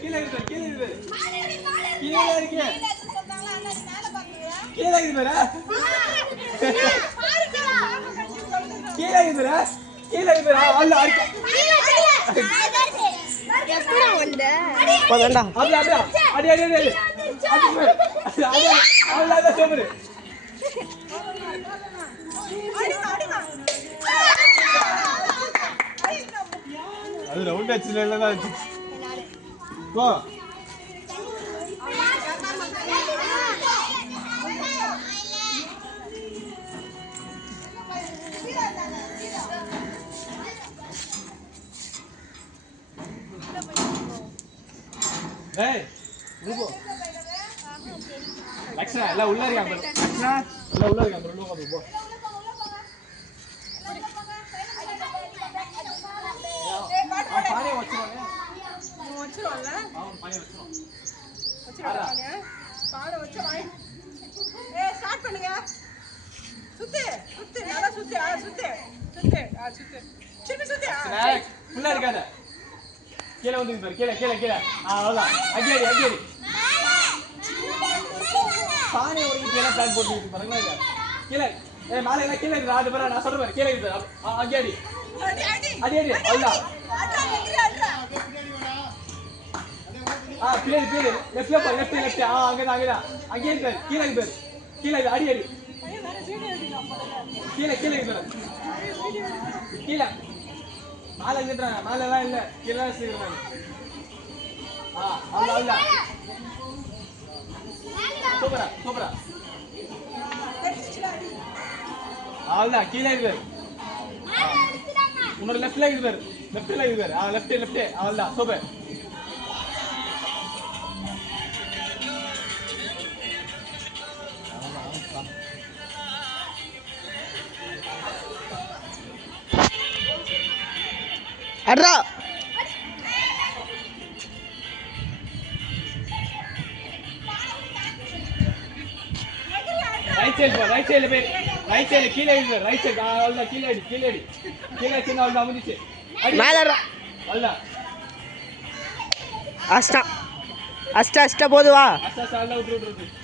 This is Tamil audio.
கீழ இருக்கு கீழ இருக்கு கீழ இருக்கு கீழ இருக்கு கீழ இருக்கு கீழ இருக்கு அல்ல எப்படா வந்த போடா அப்படியே அடி அடி அடி அடி அல்ல அத சோமரு அது ரவுண்ட் அடிச்சல தான் போ ஏய் ரூபோ லக்ஷ்னா எல்லாம் உள்ள இருக்காங்க லக்ஷ்னா எல்லாம் உள்ள இருக்காங்க ரூபோ போ பானே வச்சிரோல பானே வச்சிரோல பானே வச்சு வாய் ஏய் ஸ்டார்ட் பண்ணுங்க சுத்து சுத்து நல்லா சுத்து சுத்து சுத்து சுத்து சிப்பி சுத்து உள்ள இருக்காத கீழ வந்து பாரு கீழ கீழ கீழ அவ்வளவுதான் அடியடி அடியடி பானே ஒரு கீழ பிளான் போட்டு பாருங்க கீழ ஏய் மேல எல்லாம் கீழ இருக்கு அது பாரு நான் சொல்றேன் கீழ இருக்கு அடியடி அடி அடி அவ்வளவுதான் பிளேடு பிளேடு லெஃப்ட்ல போ லெஃப்ட் லெஃப்ட் அங்கதான் அங்கதான் அங்கே இருக்கு கீழ இருக்கு கீழ இது அடி அடி கீழ கீழ இருக்கு கீழ மேல இல்லைன்றாங்க மேல எல்லாம் இல்ல கீழ தான் செய்யறாங்க அவ்வளவு சூப்பரா சூப்பரா அவ்வளவுதான் கீழ இருக்கு உன்னோட லெஃப்ட்ல இருக்கு பாரு லெஃப்ட்ல இருக்கு பாரு லெஃப்ட் லெஃப்ட் அவ்வளவுதான் சூப்பர் அட்ரா ரைட் சைடுல போய் ரைட் சைடுல கீழ இருக்கு ரைட் சைடு அவ்வளவுதான் கீழ அடி கீழ அடி கீழ சின்ன அவ்வளவுதான் முடிச்சு மேல அவ்வளவுதான் அஷ்டா அஷ்டா அஷ்டா போதுவா அஷ்டா அவ்வளவுதான் விட்டு